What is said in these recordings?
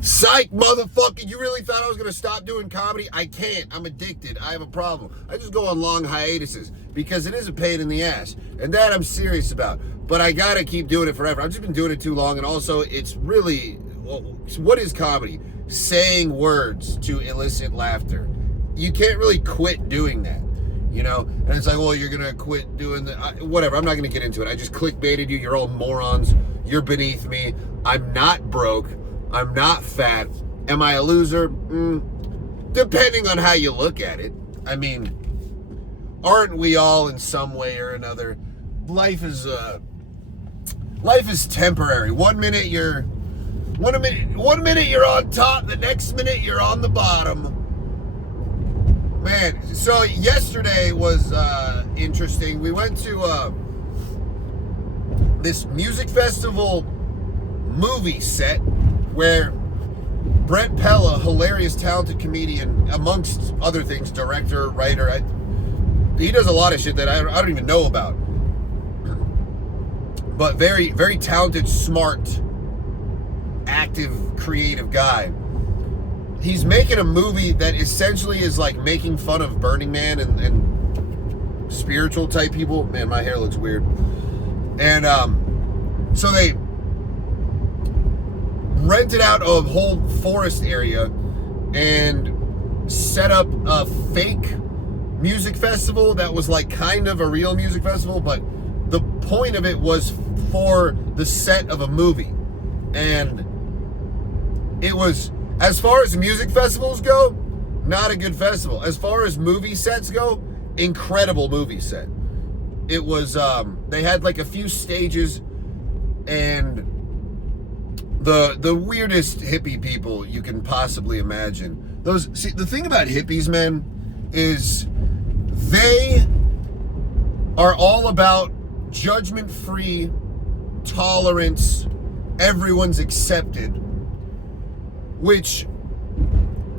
Psych, motherfucker, you really thought I was going to stop doing comedy? I can't. I'm addicted. I have a problem. I just go on long hiatuses because it is a pain in the ass. And that I'm serious about. But I got to keep doing it forever. I've just been doing it too long. And also, it's really, well, what is comedy? Saying words to elicit laughter. You can't really quit doing that. You know, and it's like, well, you're going to quit doing whatever. I'm not going to get into it. I just clickbaited you. You're all morons. You're beneath me. I'm not broke. I'm not fat. Am I a loser? Depending on how you look at it. I mean, aren't we all in some way or another? Life is temporary. One minute you're on top, the next minute you're on the bottom. Man, so yesterday was interesting. We went to this music festival movie set where Brent Pella, hilarious, talented comedian, amongst other things, director, writer, he does a lot of shit that I don't even know about. But very, very talented, smart, active, creative guy. He's making a movie that essentially is like making fun of Burning Man and spiritual type people. Man, my hair looks weird. And so they rented out a whole forest area and set up a fake music festival that was like kind of a real music festival, but the point of it was for the set of a movie. And it was, as far as music festivals go, not a good festival. As far as movie sets go, incredible movie set. It was, they had like a few stages and the weirdest hippie people you can possibly imagine. The thing about hippies, man, is they are all about judgment-free tolerance. Everyone's accepted, which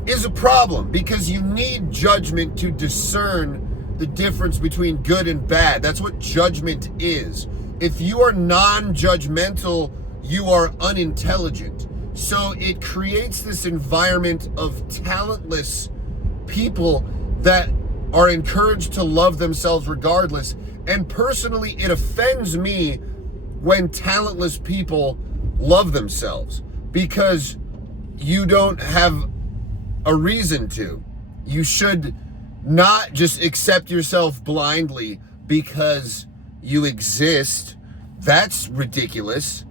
is a problem because you need judgment to discern the difference between good and bad. That's what judgment is. If you are non-judgmental, you are unintelligent. So it creates this environment of talentless people that are encouraged to love themselves regardless. And personally, it offends me when talentless people love themselves because you don't have a reason to. You should not just accept yourself blindly because you exist. That's ridiculous.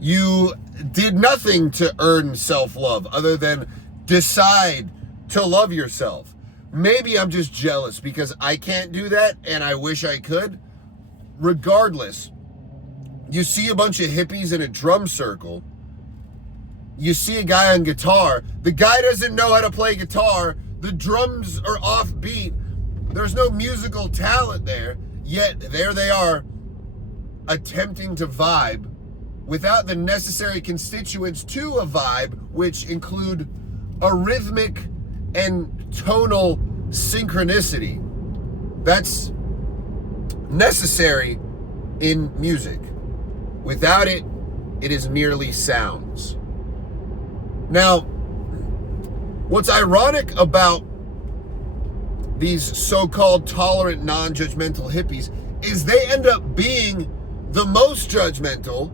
You did nothing to earn self-love other than decide to love yourself. Maybe I'm just jealous because I can't do that and I wish I could. Regardless, you see a bunch of hippies in a drum circle. You see a guy on guitar. The guy doesn't know how to play guitar. The drums are offbeat. There's no musical talent there. Yet there they are attempting to vibe without the necessary constituents to a vibe, which include a rhythmic and tonal synchronicity. That's necessary in music. Without it, it is merely sounds. Now, what's ironic about these so-called tolerant, non-judgmental hippies is they end up being the most judgmental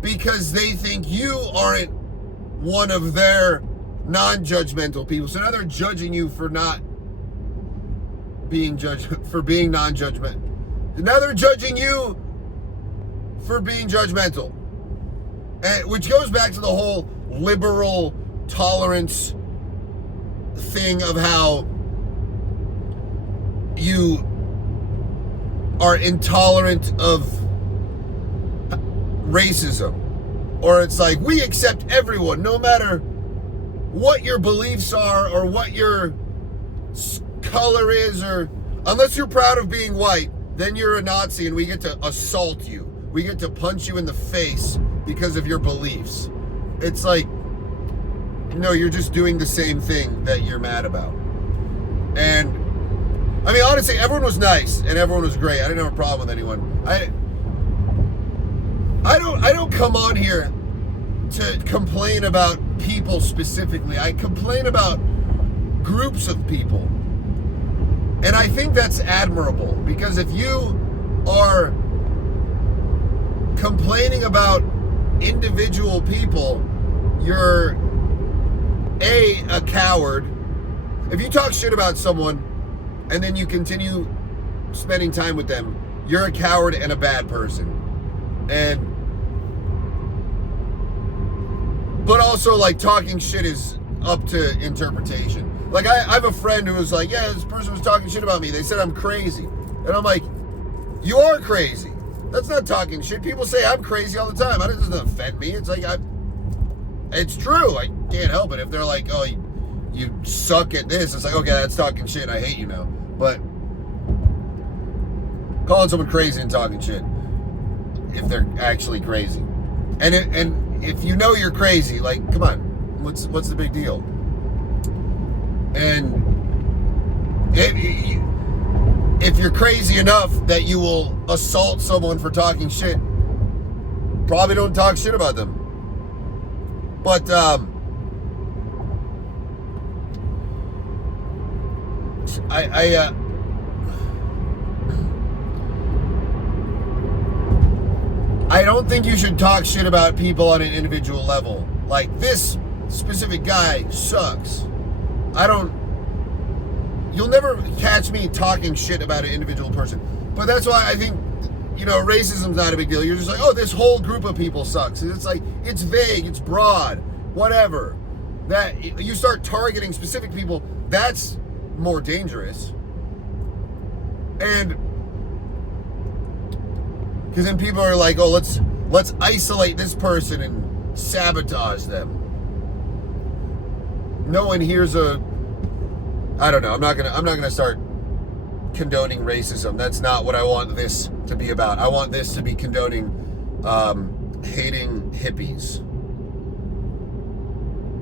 because they think you aren't one of their non-judgmental people. So now they're judging you for not being being non-judgmental. Now they're judging you for being judgmental. And which goes back to the whole liberal tolerance thing of how you are intolerant of racism. Or it's like, we accept everyone, no matter what your beliefs are or what your color is, or unless you're proud of being white, then you're a Nazi and we get to assault you. We get to punch you in the face because of your beliefs. It's like, no, you're just doing the same thing that you're mad about. And I mean, honestly, everyone was nice and everyone was great. I didn't have a problem with anyone. I don't come on here to complain about people people specifically. I complain about groups of people. And I think that's admirable, because if you are complaining about individual people, you're a coward. If you talk shit about someone and then you continue spending time with them, you're a coward and a bad person. But also, like, talking shit is up to interpretation. Like, I have a friend who was like, yeah, this person was talking shit about me. They said I'm crazy. And I'm like, you are crazy. That's not talking shit. People say I'm crazy all the time. It doesn't offend me. It's like, it's true. I can't help it. If they're like, oh, you suck at this, it's like, okay, that's talking shit. I hate you now. But calling someone crazy and talking shit, if they're actually crazy. And if you know you're crazy, like, come on, what's the big deal? And if you're crazy enough that you will assault someone for talking shit, probably don't talk shit about them. But I don't think you should talk shit about people on an individual level. Like, this specific guy sucks. You'll never catch me talking shit about an individual person. But that's why I think, racism's not a big deal. You're just like, oh, this whole group of people sucks. And it's like, it's vague, it's broad, whatever. That you start targeting specific people, that's more dangerous. And because then people are like, oh, let's isolate this person and sabotage them. No one here's I don't know. I'm not gonna start condoning racism. That's not what I want this to be about. I want this to be condoning hating hippies.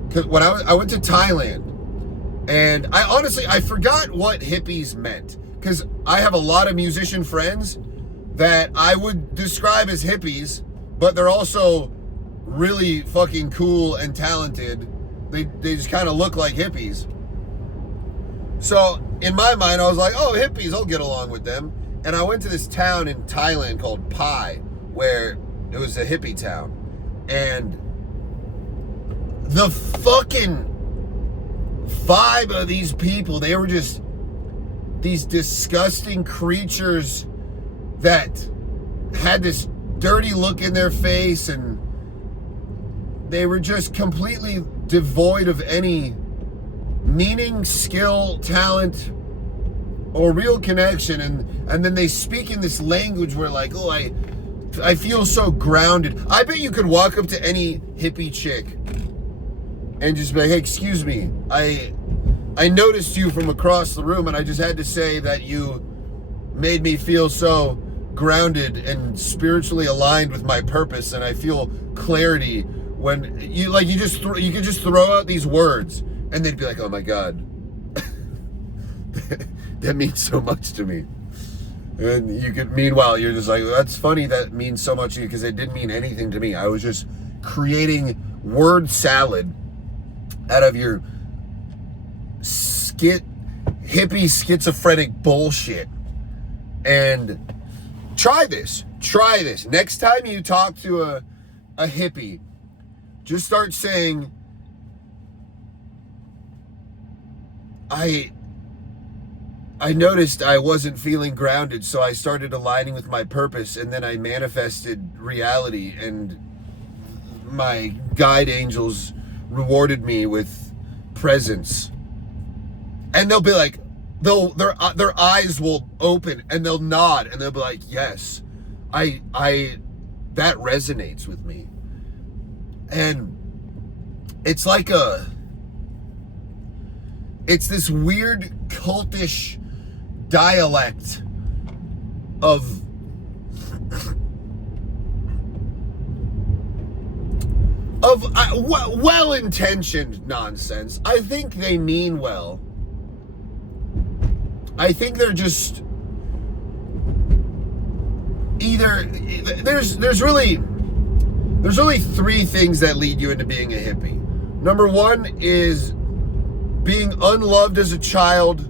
Because when I went to Thailand, and I forgot what hippies meant, because I have a lot of musician friends that I would describe as hippies, but they're also really fucking cool and talented. They just kind of look like hippies. So in my mind, I was like, oh, hippies, I'll get along with them. And I went to this town in Thailand called Pai, where it was a hippie town. And the fucking vibe of these people, they were just these disgusting creatures that had this dirty look in their face, and they were just completely devoid of any meaning, skill, talent, or real connection. And then they speak in this language where, like, oh, I feel so grounded. I bet you could walk up to any hippie chick and just be like, hey, excuse me, I noticed you from across the room, and I just had to say that you made me feel so grounded and spiritually aligned with my purpose, and I feel clarity when you could just throw out these words, and they'd be like, oh my God, that means so much to me. And meanwhile, you're just like, that's funny, that means so much to you, because it didn't mean anything to me. I was just creating word salad out of your hippie schizophrenic bullshit. And try this. Next time you talk to a hippie, just start saying, I noticed I wasn't feeling grounded, so I started aligning with my purpose, and then I manifested reality, and my guide angels rewarded me with presence. And they'll be like, their eyes will open, and they'll nod, and they'll be like, yes, I that resonates with me. And it's like it's this weird cultish dialect of well-intentioned nonsense. I think they mean well. I think they're just either there's really three things that lead you into being a hippie. Number one is being unloved as a child,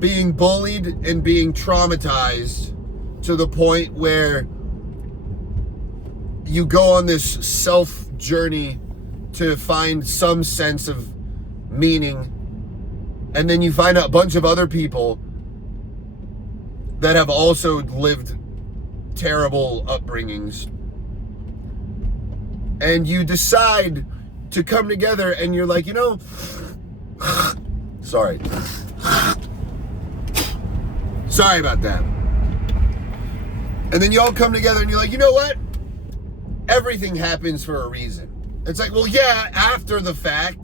being bullied and being traumatized to the point where you go on this self journey to find some sense of meaning, and then you find a bunch of other people that have also lived terrible upbringings, and you decide to come together and you're like, sorry about that. And then you all come together and you're like, you know what? Everything happens for a reason. It's like, well, yeah, after the fact,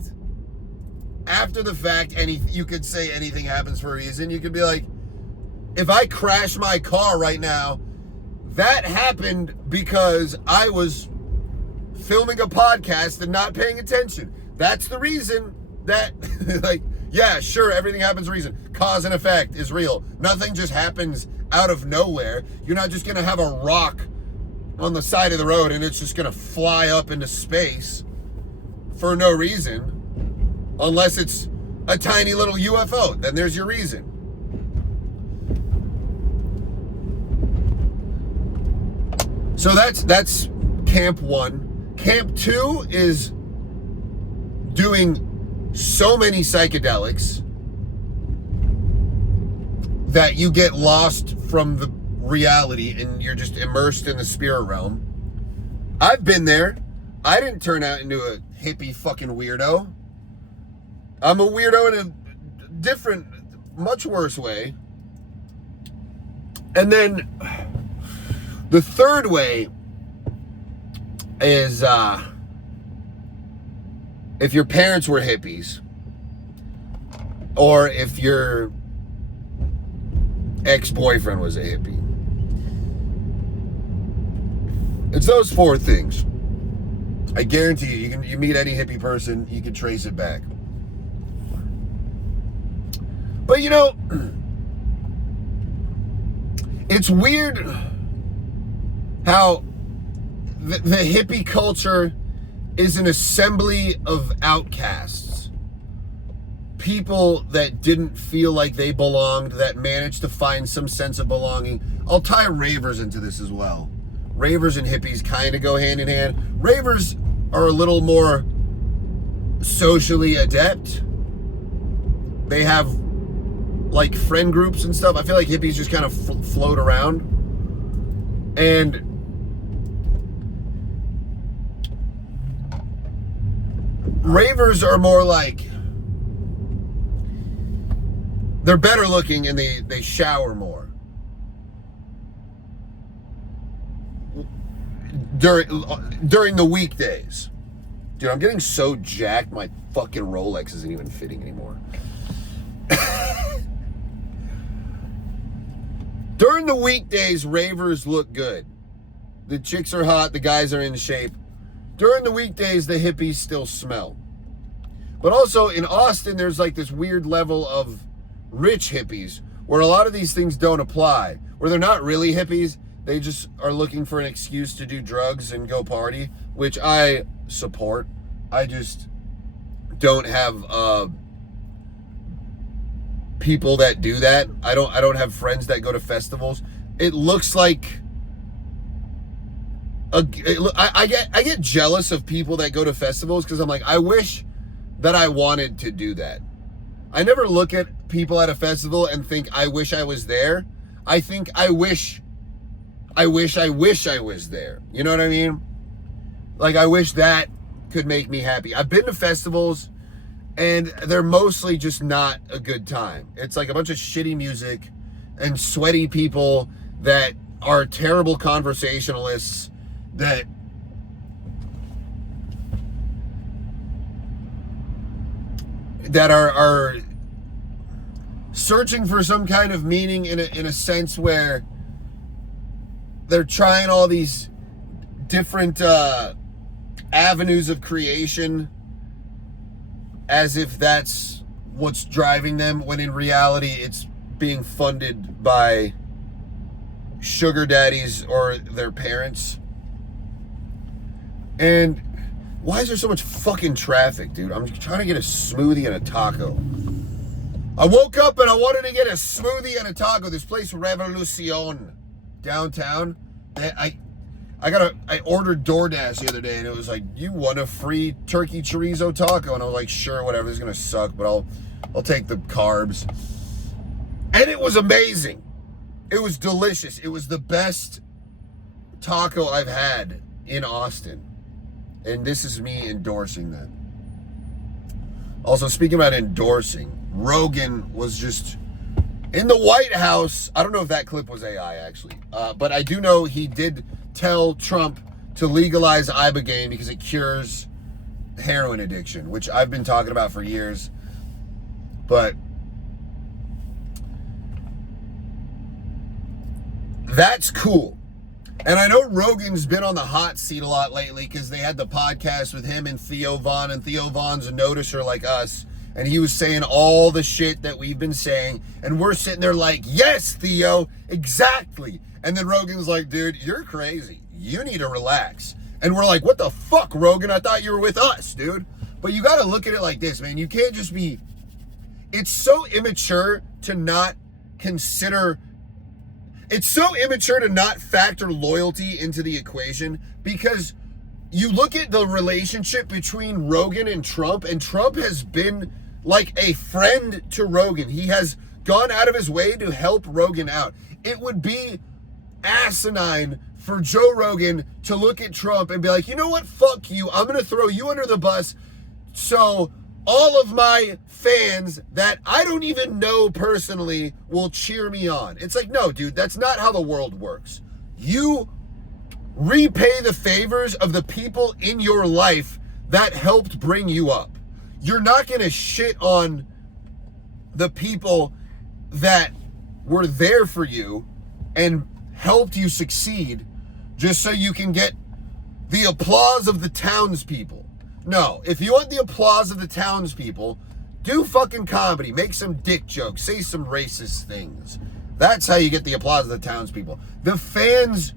you could say anything happens for a reason. You could be like, if I crash my car right now, that happened because I was filming a podcast and not paying attention. That's the reason that, like, yeah, sure, everything happens for a reason. Cause and effect is real. Nothing just happens out of nowhere. You're not just going to have a rock on the side of the road and it's just going to fly up into space for no reason. Unless it's a tiny little UFO, then there's your reason. So that's camp one. Camp two is doing so many psychedelics that you get lost from the reality and you're just immersed in the spirit realm. I've been there. I didn't turn out into a hippie fucking weirdo. I'm a weirdo in a different, much worse way. And then the third way is if your parents were hippies, or if your ex-boyfriend was a hippie. It's those four things. I guarantee you meet any hippie person, you can trace it back. But it's weird how the hippie culture is an assembly of outcasts. People that didn't feel like they belonged, that managed to find some sense of belonging. I'll tie ravers into this as well. Ravers and hippies kind of go hand in hand. Ravers are a little more socially adept. They have like friend groups and stuff. I feel like hippies just kind of float around. And ravers are more like, they're better looking and they shower more. During the weekdays. Dude, I'm getting so jacked, my fucking Rolex isn't even fitting anymore. During the weekdays, ravers look good. The chicks are hot, the guys are in shape. During the weekdays, the hippies still smell. But also in Austin, there's like this weird level of rich hippies where a lot of these things don't apply. Where they're not really hippies, they just are looking for an excuse to do drugs and go party, which I support. I just don't have people that do that. I don't have friends that go to festivals. It looks like I get jealous of people that go to festivals because I'm like, I wish that I wanted to do that. I never look at people at a festival and think I wish I was there. I think I wish I was there. You know what I mean? Like, I wish that could make me happy. I've been to festivals and they're mostly just not a good time. It's like a bunch of shitty music and sweaty people that are terrible conversationalists that are searching for some kind of meaning in a sense where they're trying all these different avenues of creation as if that's what's driving them, when in reality it's being funded by sugar daddies or their parents. And Why is there so much fucking traffic, dude? I'm trying to get a smoothie and a taco. I woke up and I wanted to get a smoothie and a taco. This place, Revolucion, downtown. I ordered DoorDash the other day, and it was like, you want a free turkey chorizo taco? And I was like, sure, whatever. This is gonna suck, but I'll take the carbs. And it was amazing. It was delicious. It was the best taco I've had in Austin. And this is me endorsing that. Also, speaking about endorsing, Rogan was just in the White House. I don't know if that clip was AI, actually. But I do know he did tell Trump to legalize Ibogaine because it cures heroin addiction, which I've been talking about for years. But that's cool. And I know Rogan's been on the hot seat a lot lately because they had the podcast with him and Theo Von, and Theo Von's a noticer like us, and he was saying all the shit that we've been saying, and we're sitting there like, yes, Theo, exactly. And then Rogan's like, dude, you're crazy. You need to relax. And we're like, what the fuck, Rogan? I thought you were with us, dude. But you got to look at it like this, man. You can't just be... It's so immature to not consider... It's so immature to not factor loyalty into the equation, because you look at the relationship between Rogan and Trump has been like a friend to Rogan. He has gone out of his way to help Rogan out. It would be asinine for Joe Rogan to look at Trump and be like, you know what, fuck you, I'm going to throw you under the bus so all of my fans that I don't even know personally will cheer me on. It's like, no, dude, that's not how the world works. You repay the favors of the people in your life that helped bring you up. You're not going to shit on the people that were there for you and helped you succeed just so you can get the applause of the townspeople. No, if you want the applause of the townspeople, do fucking comedy, make some dick jokes, say some racist things. That's how you get the applause of the townspeople. The fans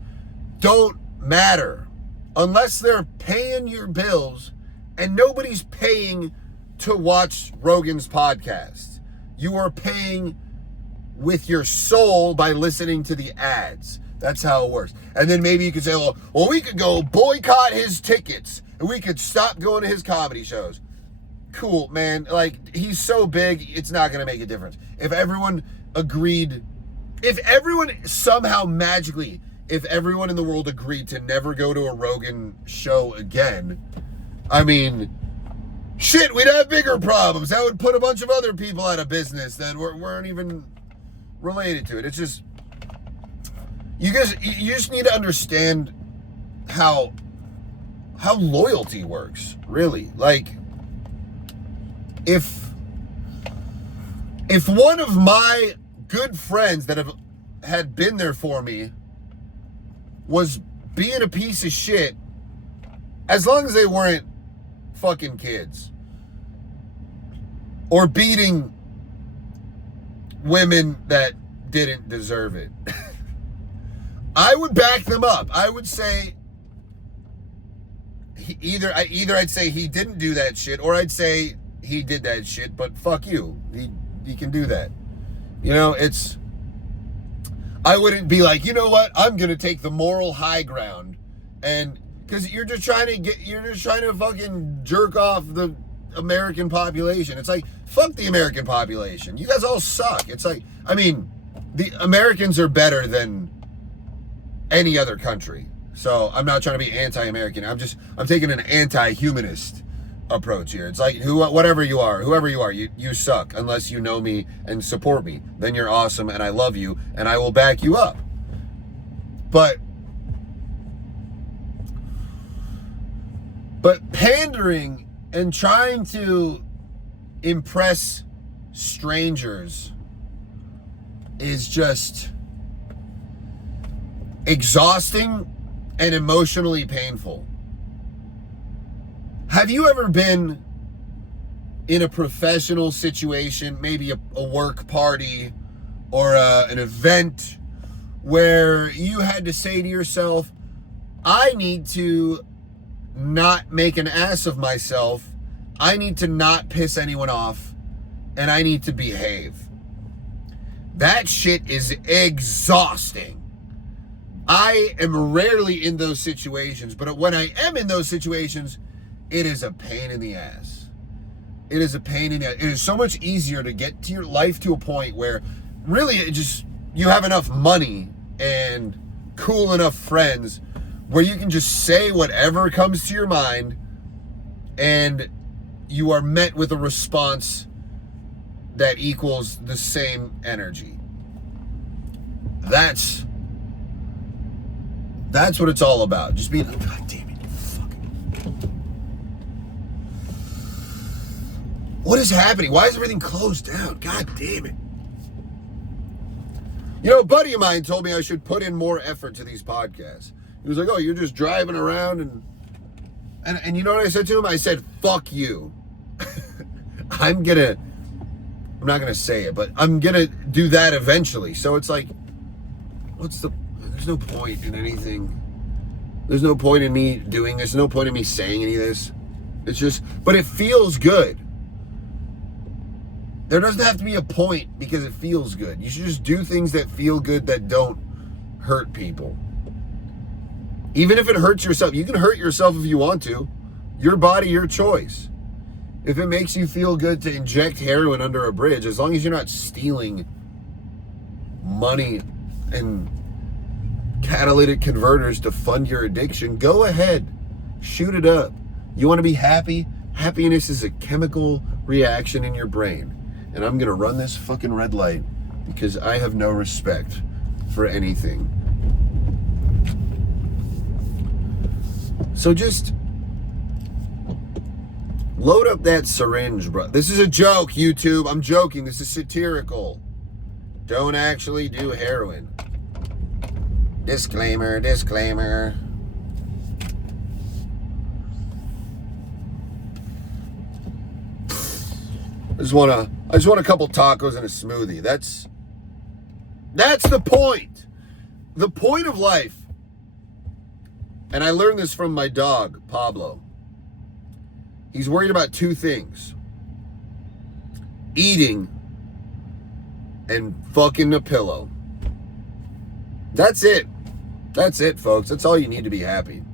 don't matter unless they're paying your bills, and nobody's paying to watch Rogan's podcast. You are paying with your soul by listening to the ads. That's how it works. And then maybe you could say, well, we could go boycott his tickets and we could stop going to his comedy shows. Cool, man. Like, he's so big, it's not going to make a difference. If everyone agreed, if everyone somehow magically, if everyone in the world agreed to never go to a Rogan show again, I mean, shit, we'd have bigger problems. That would put a bunch of other people out of business that weren't even related to it. It's just, you just need to understand how loyalty works, really. Like, if one of my good friends that had been there for me was being a piece of shit, as long as they weren't fucking kids or beating women that didn't deserve it, I would back them up. I would say either I'd say he didn't do that shit, or I'd say he did that shit, but fuck you. He can do that. You know, I wouldn't be like, you know what, I'm gonna take the moral high ground, and because you're just trying to fucking jerk off the American population. It's like, fuck the American population. You guys all suck. It's like, I mean, the Americans are better than any other country. So I'm not trying to be anti-American. I'm taking an anti-humanist approach here. It's like, whoever you are, you suck unless you know me and support me. Then you're awesome and I love you and I will back you up. But pandering and trying to impress strangers is just exhausting and emotionally painful. Have you ever been in a professional situation, maybe a work party or an event, where you had to say to yourself, I need to not make an ass of myself. I need to not piss anyone off, and I need to behave. That shit is exhausting. I am rarely in those situations, but when I am in those situations, it is a pain in the ass. It is a pain in the ass. It is so much easier to get to your life to a point where really you have enough money and cool enough friends where you can just say whatever comes to your mind and you are met with a response that equals the same energy. That's what it's all about. Just being like, God damn it, you fucking... What is happening? Why is everything closed down? God damn it. You know, a buddy of mine told me I should put in more effort to these podcasts. He was like, oh, you're just driving around and you know what I said to him? I said, fuck you. I'm not gonna say it, but I'm gonna do that eventually. So it's like, there's no point in anything. There's no point in me doing this. No point in me saying any of this. It's just, but it feels good. There doesn't have to be a point because it feels good. You should just do things that feel good that don't hurt people. Even if it hurts yourself, you can hurt yourself if you want to. Your body, your choice. If it makes you feel good to inject heroin under a bridge, as long as you're not stealing money and catalytic converters to fund your addiction, go ahead. Shoot it up. You want to be happy? Happiness is a chemical reaction in your brain. And I'm going to run this fucking red light because I have no respect for anything. So just load up that syringe, bro. This is a joke, YouTube. I'm joking. This is satirical. Don't actually do heroin. Disclaimer, disclaimer. I just want a couple tacos and a smoothie. That's the point. The point of life. And I learned this from my dog, Pablo. He's worried about two things. Eating and fucking a pillow. That's it. That's it, folks. That's all you need to be happy.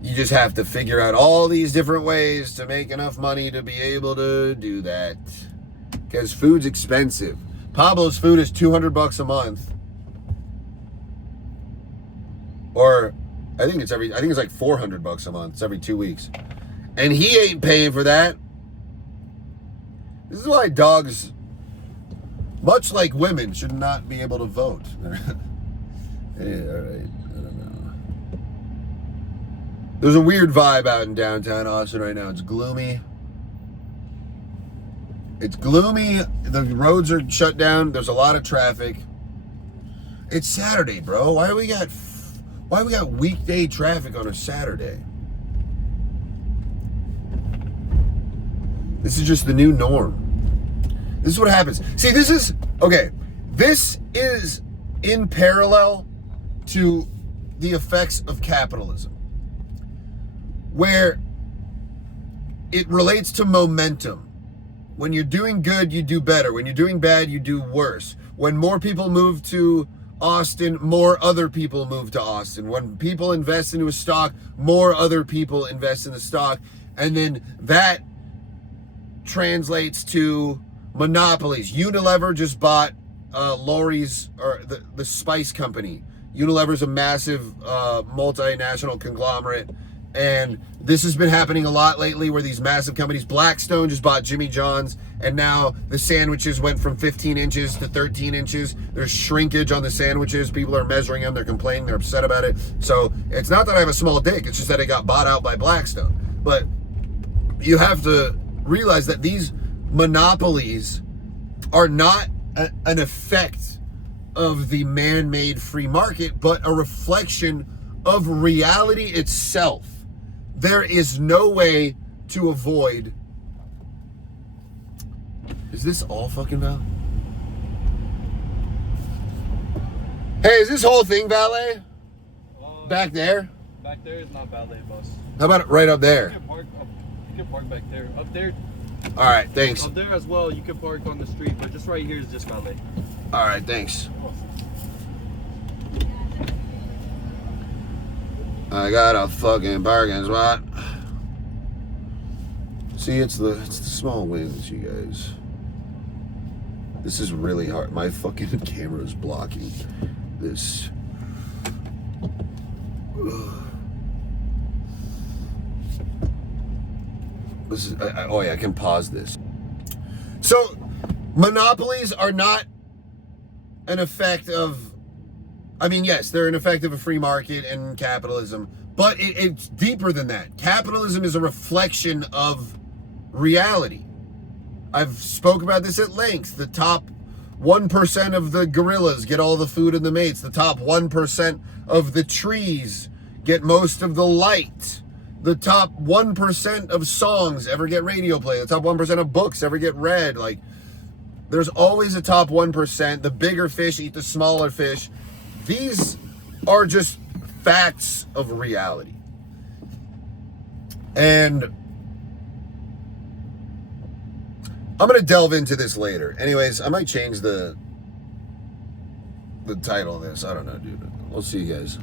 You just have to figure out all these different ways to make enough money to be able to do that. Because food's expensive. Pablo's food is $200 a month. Or I think it's like $400 a month. It's every 2 weeks. And he ain't paying for that. This is why dogs, much like women, should not be able to vote. Yeah, all right. I don't know. There's a weird vibe out in downtown Austin right now. It's gloomy. It's gloomy. The roads are shut down. There's a lot of traffic. It's Saturday, bro. Why we got weekday traffic on a Saturday? This is just the new norm. This is what happens. See, this is in parallel to the effects of capitalism, where it relates to momentum. When you're doing good, you do better. When you're doing bad, you do worse. When more people move to Austin, more other people move to Austin. When people invest into a stock, more other people invest in the stock. And then that translates to monopolies. Unilever just bought Lori's, or the spice company. Unilever's a massive multinational conglomerate, and this has been happening a lot lately where these massive companies, Blackstone just bought Jimmy John's, and now the sandwiches went from 15 inches to 13 inches. There's shrinkage on the sandwiches. People are measuring them. They're complaining. They're upset about it. So it's not that I have a small dick. It's just that it got bought out by Blackstone. But you have to realize that these monopolies are not an effect of the man-made free market, but a reflection of reality itself. There is no way to avoid. Is this all fucking valet? Hey, is this whole thing valet? Back there? Back there is not valet bus. How about right up there? You can park back there. Up there. All right, thanks. Up there as well, you can park on the street, but just right here is just valet. All right, thanks. I got a fucking parking spot. See, it's the small wins, you guys. This is really hard. My fucking camera is blocking this. This is. Oh yeah, I can pause this. So, monopolies are not an effect of. I mean, yes, they're an effect of a free market and capitalism, but it's deeper than that. Capitalism is a reflection of reality. I've spoke about this at length. The top 1% of the gorillas get all the food and the mates. The top 1% of the trees get most of the light. The top 1% of songs ever get radio play. The top 1% of books ever get read. Like, there's always a top 1%. The bigger fish eat the smaller fish. These are just facts of reality. And I'm going to delve into this later. Anyways, I might change the title of this. I don't know, dude. We'll see you guys.